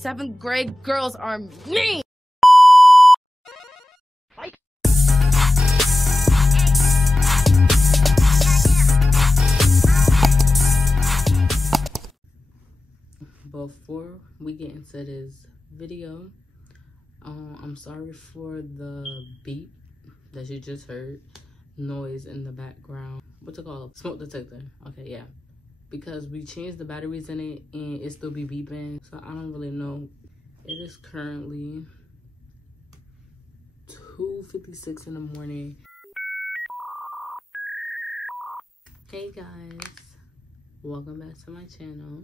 7th grade girls are mean. Before we get into this video, I'm sorry for the beep that you just heard, noise in the background. What's it called? Smoke detector. Okay, yeah. Because we changed the batteries in it and it still be beeping, so I don't really know. It is currently 2:56 in the morning. Hey guys, welcome back to my channel.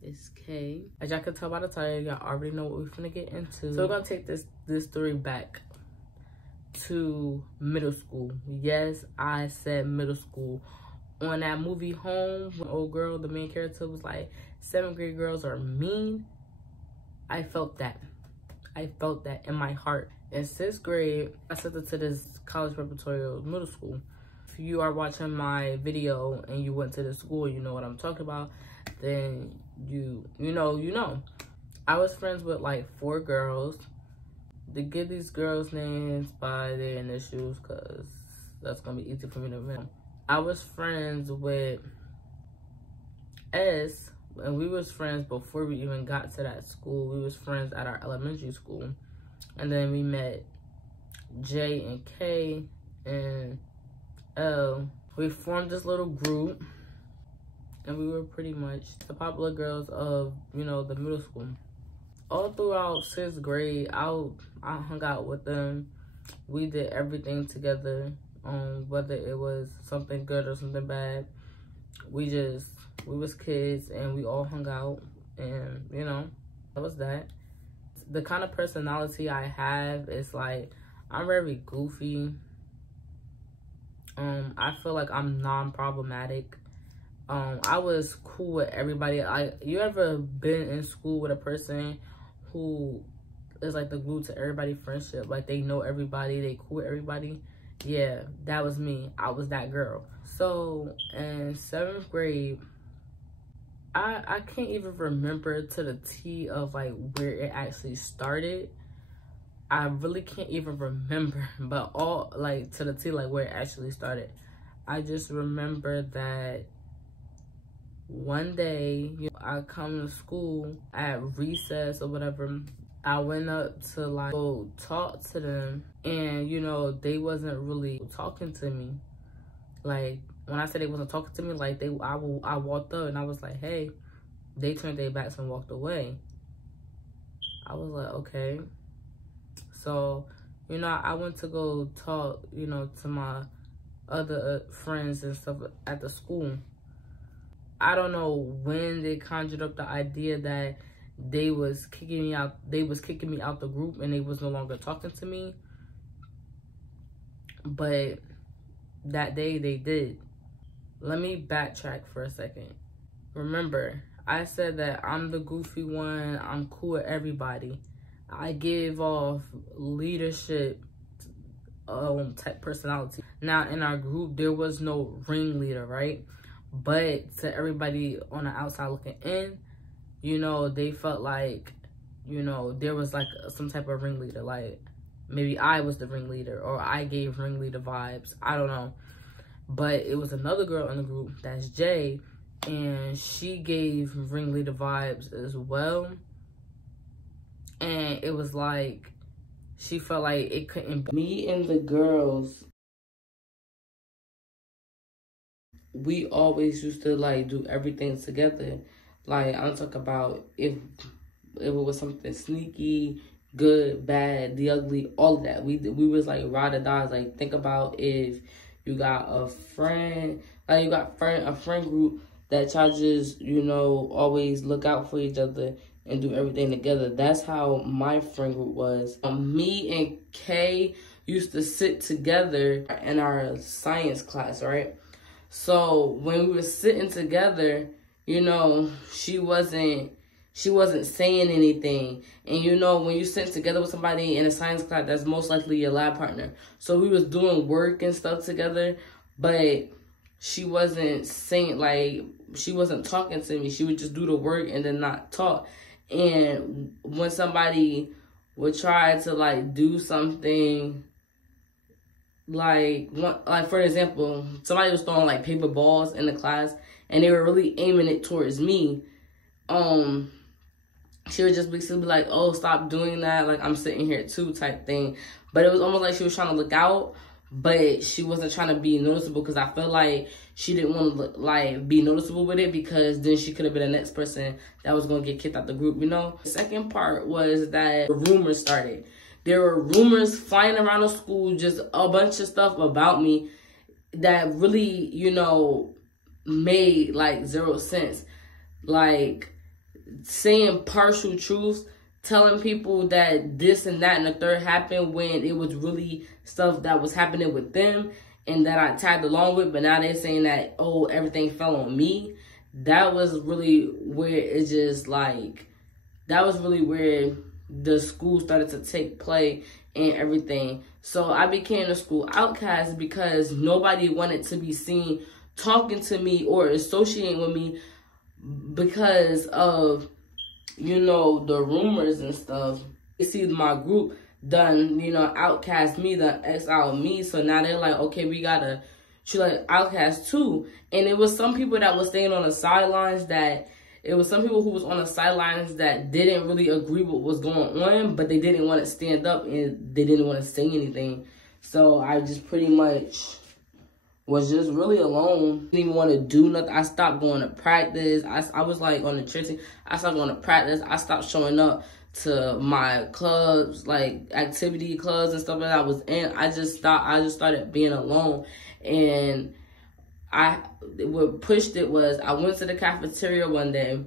It's Kaee. As y'all can tell by the title, y'all already know what we're finna get into. So we're gonna take this story back to middle school. Yes, I said middle school. On that movie Home, when old girl, the main character, was like, 7th grade girls are mean. I felt that. I felt that in my heart. In 6th grade, I sent it to this college preparatory middle school. If you are watching my video and you went to the school, you know what I'm talking about, then you know. I was friends with like 4 girls. To give these girls names by their initials, because that's gonna be easy for me to remember. I was friends with S, and we was friends before we even got to that school. We was friends at our elementary school. And then we met J and K and L. We formed this little group, and we were pretty much the popular girls of, you know, the middle school. All throughout 6th grade, I hung out with them. We did everything together. Whether it was something good or something bad, we was kids and we all hung out, and you know, that was that. The kind of personality I have is like, I'm very goofy. I feel like I'm non-problematic. I was cool with everybody. You ever been in school with a person who is like the glue to everybody's friendship? Like, they know everybody, they cool with everybody. Yeah, that was me. I was that girl. So in 7th grade, I can't even remember to the T of like where it actually started. I really can't even remember, but all like to the T, like where it actually started. I just remember that one day, you know, I come to school at recess or whatever. I went up to like go talk to them, and you know, they wasn't really talking to me. Like, when I said they wasn't talking to me, like I walked up and I was like, hey. They turned their backs and walked away. I was like, okay. So, you know, I went to go talk, you know, to my other friends and stuff at the school. I don't know when they conjured up the idea that they was kicking me out. They was kicking me out the group and they was no longer talking to me. But that day they did. Let me backtrack for a second. Remember, I said that I'm the goofy one. I'm cool with everybody. I give off leadership type personality. Now, in our group, there was no ringleader, right? But to everybody on the outside looking in, you know, they felt like, you know, there was like some type of ringleader. Like, maybe I was the ringleader or I gave ringleader vibes. I don't know. But it was another girl in the group, that's Jay, and she gave ringleader vibes as well. And it was like, she felt like it couldn't be. Me and the girls, we always used to like do everything together. Like, I'm talking about if it was something sneaky, good, bad, the ugly, all of that. We was like ride or die. Like, think about if you got a friend, like you got a friend group that y'all just, you know, always look out for each other and do everything together. That's how my friend group was. Me and Kay used to sit together in our science class, right? So when we were sitting together, you know, she wasn't saying anything. And you know, when you sit together with somebody in a science class, that's most likely your lab partner. So we was doing work and stuff together, but she wasn't saying, like, she wasn't talking to me. She would just do the work and then not talk. And when somebody would try to like do something, like for example, somebody was throwing like paper balls in the class and they were really aiming it towards me, she would just basically be like, oh, stop doing that, like I'm sitting here too type thing. But it was almost like she was trying to look out, but she wasn't trying to be noticeable, because I feel like she didn't want to like be noticeable with it, because then she could have been the next person that was going to get kicked out the group, you know? The second part was that rumors started. There were rumors flying around the school, just a bunch of stuff about me that really, you know, made like zero sense. Like saying partial truths, telling people that this and that and the third happened when it was really stuff that was happening with them and that I tagged along with, but now they're saying that, oh, everything fell on me. That was really where it just like, that was really where the school started to take play and everything. So I became a school outcast because nobody wanted to be seen talking to me or associating with me because of, you know, the rumors and stuff. You see my group done, you know, outcast me, done exiled me. So now they're like, okay, we gotta treat like outcast too. And it was some people that was staying on the sidelines that, it was some people who was on the sidelines that didn't really agree with what was going on, but they didn't want to stand up and they didn't want to say anything. So I just pretty much was just really alone. Didn't even want to do nothing. I stopped going to practice. I was like on the church team. I stopped going to practice. I stopped showing up to my clubs, like activity clubs and stuff that I was in. I just started being alone. And what pushed it was I went to the cafeteria one day.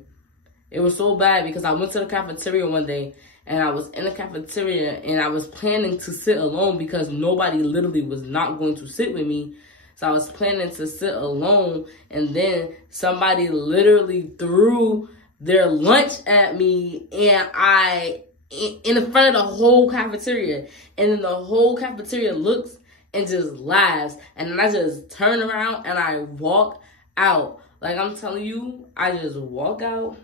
It was so bad because I went to the cafeteria one day and I was in the cafeteria and I was planning to sit alone because nobody literally was not going to sit with me. So I was planning to sit alone, and then somebody literally threw their lunch at me, and in front of the whole cafeteria. And then the whole cafeteria looks and just laughs. And then I just turn around and I walk out. Like, I'm telling you, I just walk out.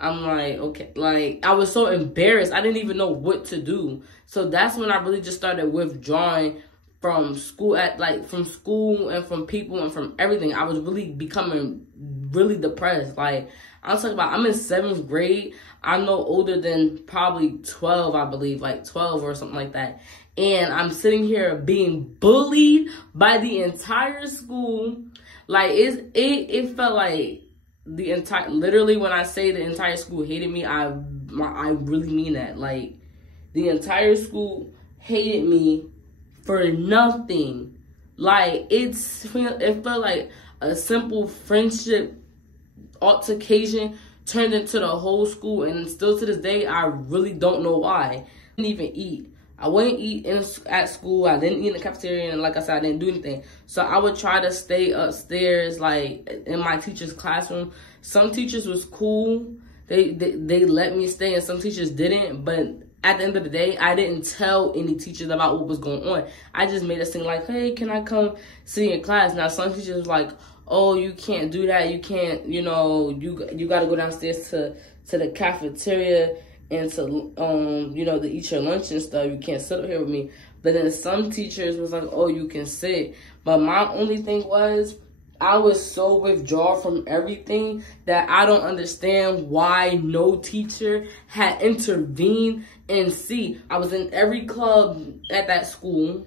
I'm like, okay, like, I was so embarrassed. I didn't even know what to do. So that's when I really just started withdrawing from school, from school and from people and from everything. I was really becoming really depressed. Like, I'm talking about, I'm in 7th grade. I'm no older than probably 12, I believe, like 12 or something like that. And I'm sitting here being bullied by the entire school. Like, it felt like the entire, literally when I say the entire school hated me, I really mean that. Like, the entire school hated me for nothing. Like, it felt like a simple friendship altercation turned into the whole school, and still to this day, I really don't know why. I didn't even eat. I wouldn't eat at school. I didn't eat in the cafeteria, and like I said, I didn't do anything. So I would try to stay upstairs, like in my teacher's classroom. Some teachers was cool. They let me stay, and some teachers didn't. But at the end of the day, I didn't tell any teachers about what was going on. I just made it seem like, hey, can I come sit in class? Now, some teachers was like, oh, you can't do that. You can't, you know, you got to go downstairs to the cafeteria and to, you know, to eat your lunch and stuff. You can't sit up here with me. But then some teachers was like, oh, you can sit. But my only thing was, I was so withdrawn from everything that I don't understand why no teacher had intervened. And see, I was in every club at that school,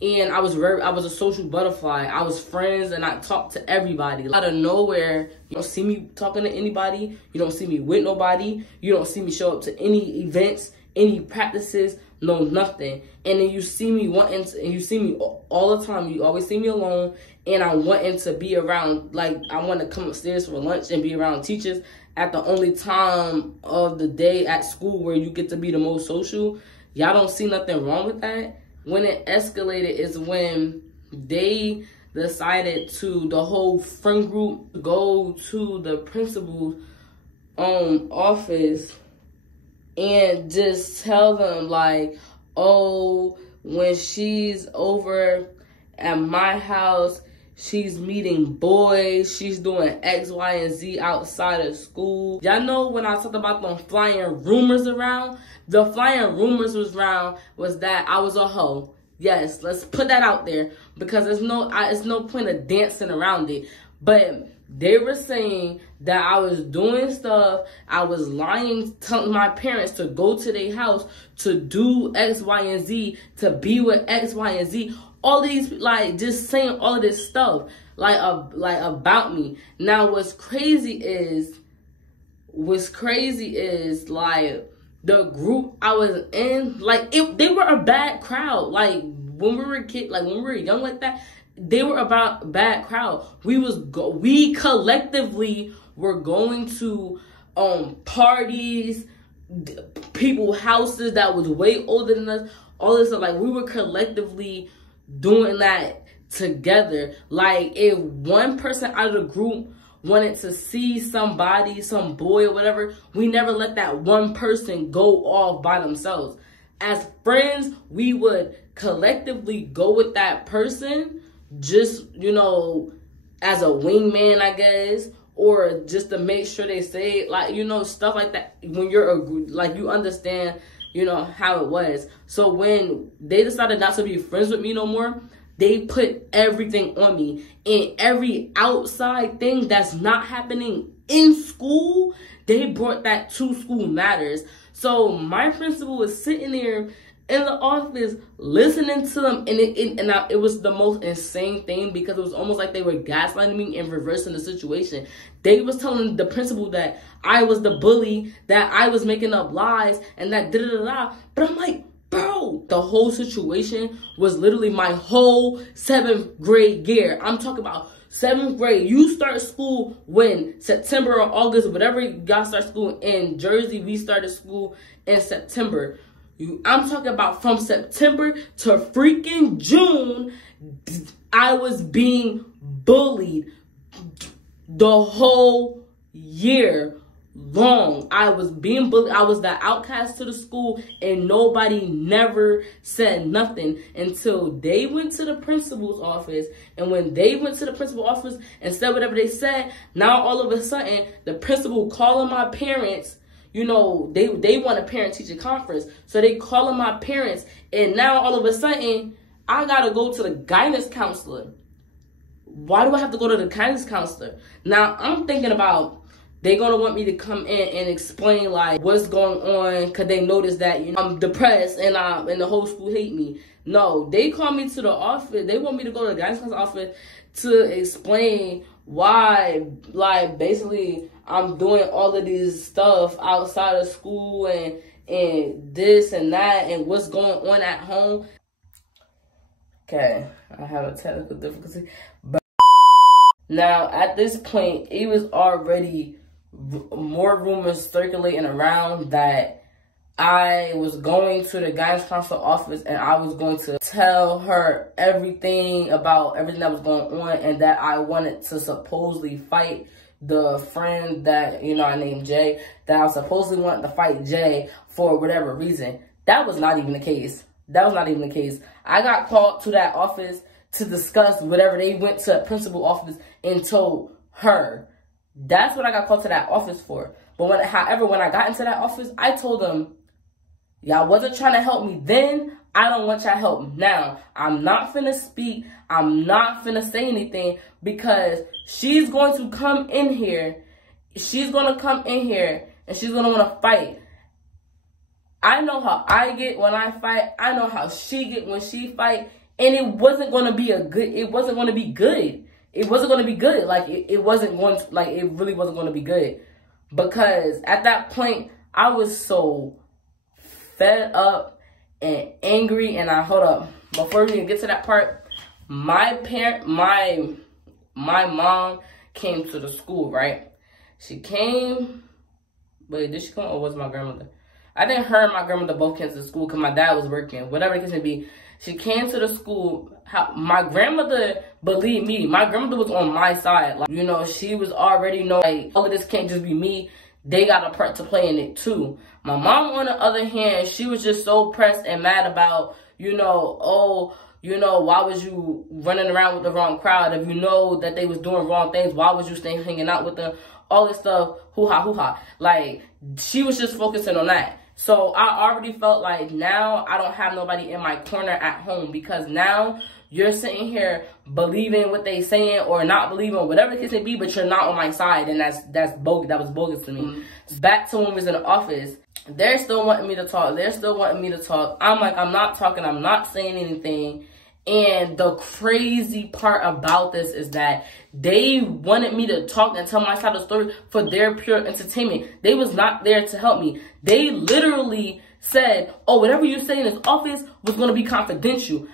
and I was a social butterfly. I was friends, and I talked to everybody. Out of nowhere, you don't see me talking to anybody. You don't see me with nobody. You don't see me show up to any events, any practices, no nothing. And then you see me wanting to, and you see me all the time. You always see me alone, and I wanting to be around, like, I want to come upstairs for lunch and be around teachers at the only time of the day at school where you get to be the most social. Y'all don't see nothing wrong with that. When it escalated is when they decided to, the whole friend group, go to the principal's office and just tell them, like, oh, when she's over at my house, She's meeting boys. She's doing X, Y, and Z outside of school. Y'all know when I talked about them flying rumors around? The flying rumors was that I was a hoe. Yes, let's put that out there because there's no point of dancing around it. But they were saying that I was doing stuff. I was lying, telling my parents to go to their house to do X, Y, and Z, to be with X, Y, and Z. All these, like, just saying all of this stuff, like about me. Now, what's crazy is, like, the group I was in, like, they were a bad crowd. Like, when we were young like that, they were about a bad crowd. We collectively were going to parties, people's houses that was way older than us, all this stuff. Like, we were collectively doing that together. Like, if one person out of the group wanted to see somebody, some boy or whatever, we never let that one person go off by themselves. As friends, we would collectively go with that person, just, you know, as a wingman, I guess, or just to make sure they say, like, you know, stuff like that. When you're like, you understand, you know, how it was. So when they decided not to be friends with me no more, they put everything on me. And every outside thing that's not happening in school, they brought that to School Matters. So my principal was sitting there in the office listening to them, and it was the most insane thing because it was almost like they were gaslighting me and reversing the situation. They was telling the principal that I was the bully, that I was making up lies, and that da-da-da-da. But I'm like, bro, the whole situation was literally my whole 7th grade year. I'm talking about 7th grade. You start school when? September or August, whatever y'all start school. In Jersey, we started school in September. I'm talking about from September to freaking June, I was being bullied the whole year long. I was being bullied. I was the outcast to the school, and nobody never said nothing until they went to the principal's office. And when they went to the principal's office and said whatever they said, now all of a sudden the principal calling my parents. You know, they want a parent-teacher conference. So they calling my parents. And now all of a sudden, I got to go to the guidance counselor. Why do I have to go to the guidance counselor? Now, I'm thinking about they're going to want me to come in and explain, like, what's going on. Because they noticed that, you know, I'm depressed and the whole school hate me. No, they call me to the office. They want me to go to the guidance counselor office to explain why, like, basically, I'm doing all of these stuff outside of school and this and that and what's going on at home. Okay, I have a technical difficulty. But now, at this point, it was already more rumors circulating around that I was going to the guidance counselor office and I was going to tell her everything about everything that was going on, and that I wanted to supposedly fight the friend that, you know, I named Jay, that I supposedly wanted to fight Jay for whatever reason. That was not even the case. That was not even the case. I got called to that office to discuss whatever they went to the principal office and told her. That's what I got called to that office for. But however, when I got into that office, I told them, y'all wasn't trying to help me then. I don't want y'all help now. I'm not finna speak. I'm not finna say anything because she's going to come in here. She's going to come in here and she's going to want to fight. I know how I get when I fight. I know how she get when she fight. And it wasn't going to be it wasn't going to be good. It wasn't going to be good. Like, it wasn't going to, like, it really wasn't going to be good. Because at that point, I was so fed up and angry. And hold up, before we even get to that part, my mom came to the school, right? She came, wait, did she come or was my grandmother? I think her and my grandmother both came to the school because my dad was working, whatever the case may be. She came to the school. My grandmother believed me. My grandmother was on my side. Like, you know, she was already know, like, all of this can't just be me. They got a part to play in it too. My mom, on the other hand, she was just so pressed and mad about, you know, oh, You know, why was you running around with the wrong crowd? If you know that they was doing wrong things, why was you staying hanging out with them? All this stuff, hoo-ha, hoo-ha. Like, she was just focusing on that. So I already felt like now I don't have nobody in my corner at home, because now you're sitting here believing what they saying or not believing, whatever the case may be, but you're not on my side, and that's bogus. That was bogus to me. Back to when we was in the office, they're still wanting me to talk. They're still wanting me to talk. I'm like, I'm not talking. I'm not saying anything. And the crazy part about this is that they wanted me to talk and tell my side of the story for their pure entertainment. They was not there to help me. They literally said, oh, whatever you say in this office was going to be confidential.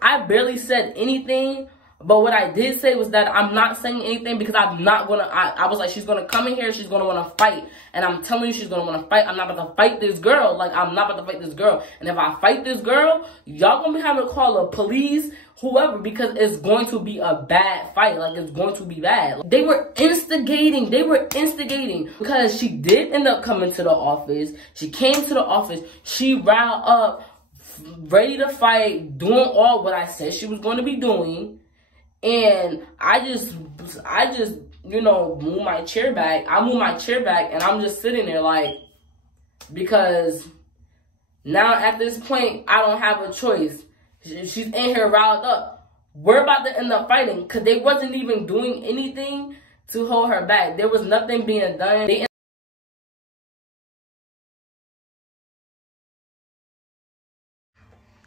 I barely said anything, but what I did say was that I'm not saying anything because I'm not going to, I was like, she's going to come in here, she's going to want to fight. And I'm telling you, she's going to want to fight. I'm not about to fight this girl. Like, I'm not about to fight this girl. And if I fight this girl, y'all going to be having to call the police, whoever, because it's going to be a bad fight. Like, it's going to be bad. They were instigating. They were instigating because she did end up coming to the office. She came to the office. She riled up, ready to fight, doing all what I said she was going to be doing. And I just, you know, move my chair back. I move my chair back and I'm just sitting there like, because now at this point, I don't have a choice. She's in here riled up. We're about to end up fighting because they wasn't even doing anything to hold her back. There was nothing being done.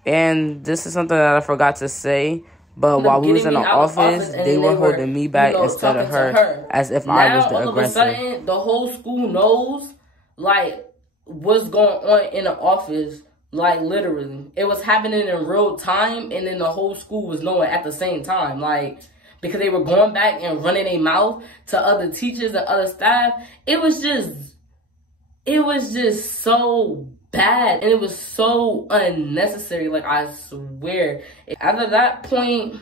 And this is something that I forgot to say. But while we was in the office, they were holding me back, you know, instead of her, as if I was the aggressor. Now, all of a sudden, the whole school knows, like, what's going on in the office, like, literally. It was happening in real time, and then the whole school was knowing at the same time, like, because they were going back and running their mouth to other teachers and other staff. It was just so bad, and it was so unnecessary. Like, I swear. After that point,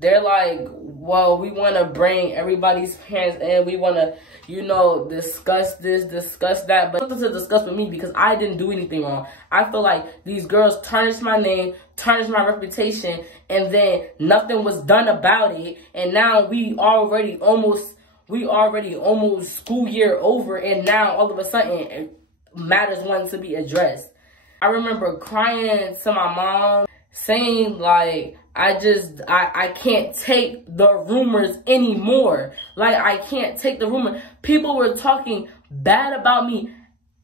they're like, well, we want to bring everybody's parents in. We want to, you know, discuss this, discuss that. But nothing to discuss with me because I didn't do anything wrong. I feel like these girls tarnished my name, tarnished my reputation, and then nothing was done about it. And now we already almost school year over, and now all of a sudden matters wanting to be addressed. I remember crying to my mom, saying like, I can't take the rumors anymore. Like, I can't take the rumor. People were talking bad about me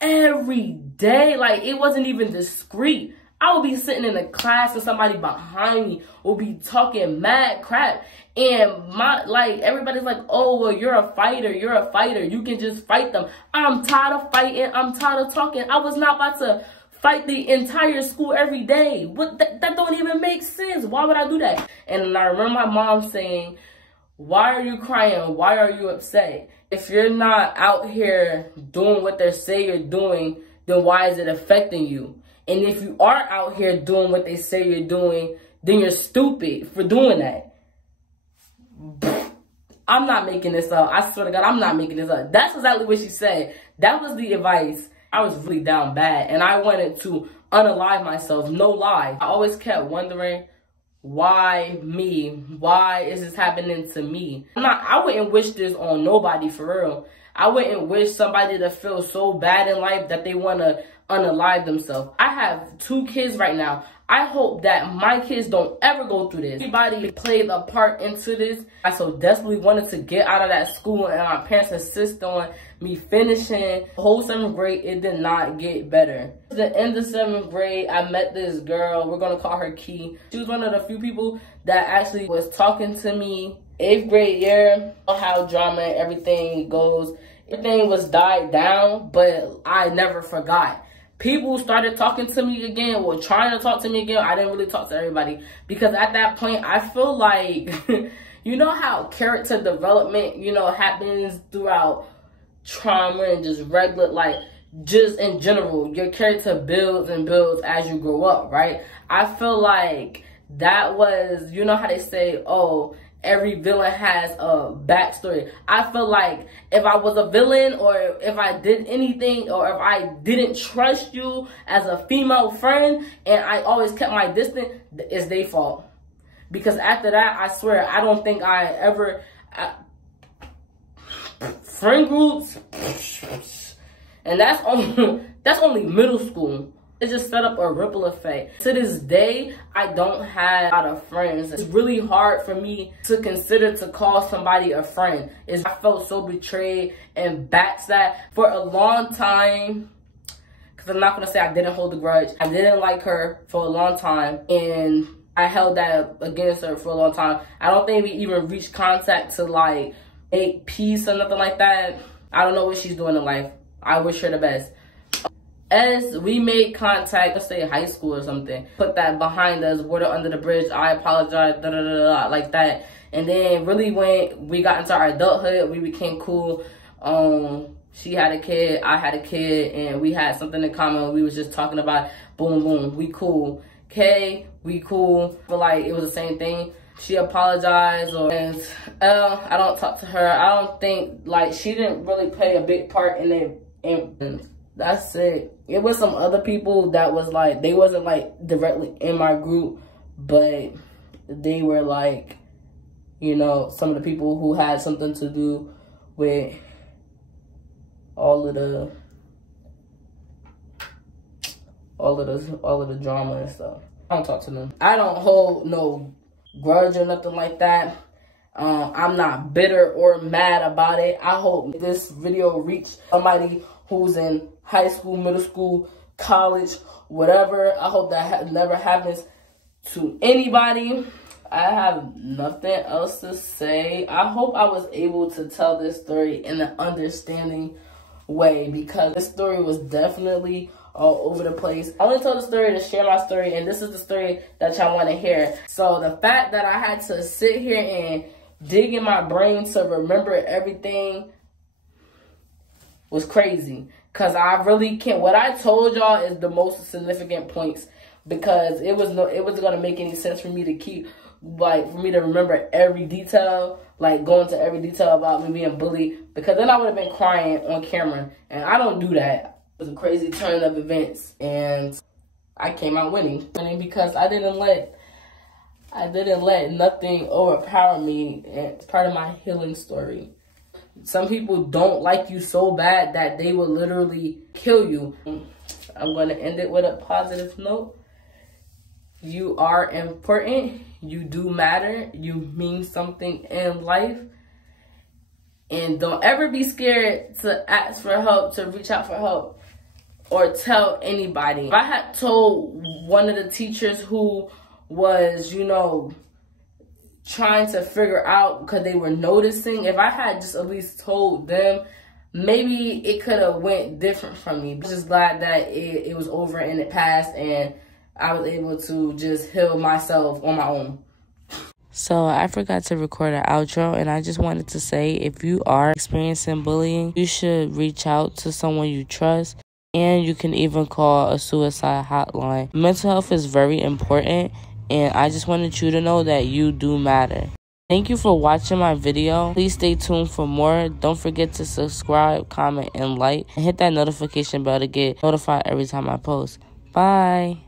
every day. Like, it wasn't even discreet. I would be sitting in a class and somebody behind me would be talking mad crap. And everybody's like, oh, well, you're a fighter. You're a fighter. You can just fight them. I'm tired of fighting. I'm tired of talking. I was not about to fight the entire school every day. What? That don't even make sense. Why would I do that? And I remember my mom saying, why are you crying? Why are you upset? If you're not out here doing what they say you're doing, then why is it affecting you? And if you are out here doing what they say you're doing, then you're stupid for doing that. I'm not making this up. I swear to God, I'm not making this up. That's exactly what she said. That was the advice. I was really down bad, and I wanted to unalive myself. No lie. I always kept wondering, why me? Why is this happening to me? I wouldn't wish this on nobody, for real. I wouldn't wish somebody to feel so bad in life that they want to unalive themselves. I have 2 kids right now. I hope that my kids don't ever go through this. Everybody played a part into this. I so desperately wanted to get out of that school, and my parents insist on me finishing the whole 7th grade. It did not get better. At the end of 7th grade, I met this girl. We're going to call her Kaee. She was one of the few people that actually was talking to me. 8th grade year, how drama and everything goes. Everything was died down, but I never forgot. People started talking to me again, or trying to talk to me again. I didn't really talk to everybody because at that point, I feel like, you know how character development, you know, happens throughout trauma and just regular, like, just in general, your character builds and builds as you grow up, right? I feel like that was, you know how they say, oh, every villain has a backstory. I feel like if I was a villain, or if I did anything, or if I didn't trust you as a female friend and I always kept my distance, it's their fault. Because after that, I swear, I don't think I ever... friend groups, and that's only middle school. It just set up a ripple effect. To this day, I don't have a lot of friends. It's really hard for me to consider to call somebody a friend. I felt so betrayed and backstabbed for a long time. Because I'm not going to say I didn't hold a grudge. I didn't like her for a long time. And I held that against her for a long time. I don't think we even reached contact to like make peace or nothing like that. I don't know what she's doing in life. I wish her the best. As we made contact, let's say high school or something, put that behind us, water under the bridge, I apologize, da da da da, like that. And then really when we got into our adulthood, we became cool. She had a kid, I had a kid, and we had something in common. We was just talking about boom, boom, we cool. Kaee, we cool. I feel like it was the same thing. She apologized, and I don't talk to her. I don't think, like, she didn't really play a big part in it. And that's it. It was some other people that was like, they wasn't like directly in my group, but they were like, you know, some of the people who had something to do with all of the drama and stuff. I don't talk to them. I don't hold no grudge or nothing like that. I'm not bitter or mad about it. I hope this video reached somebody who's in high school, middle school, college, whatever. I hope that never happens to anybody. I have nothing else to say. I hope I was able to tell this story in an understanding way, because this story was definitely all over the place. I only told the story to share my story, and this is the story that y'all want to hear. So the fact that I had to sit here and dig in my brain to remember everything was crazy, because I really can't. What I told y'all is the most significant points, because it wasn't gonna make any sense for me to keep, like, for me to remember every detail, like going to every detail about me being bullied, because then I would have been crying on camera, and I don't do that. It was a crazy turn of events, and I came out winning because I didn't let nothing overpower me. It's part of my healing story. Some people don't like you so bad that they will literally kill you. I'm going to end it with a positive note. You are important. You do matter. You mean something in life. And don't ever be scared to ask for help, to reach out for help, or tell anybody. If I had told one of the teachers who was, you know, trying to figure out, because they were noticing, if I had just at least told them, maybe it could have went different from me. I'm just glad that it was over and it passed, and I was able to just heal myself on my own. So I forgot to record an outro, and I just wanted to say, if you are experiencing bullying, you should reach out to someone you trust, and you can even call a suicide hotline. Mental health is very important, and I just wanted you to know that you do matter. Thank you for watching my video. Please stay tuned for more. Don't forget to subscribe, comment, and like, and hit that notification bell to get notified every time I post. Bye.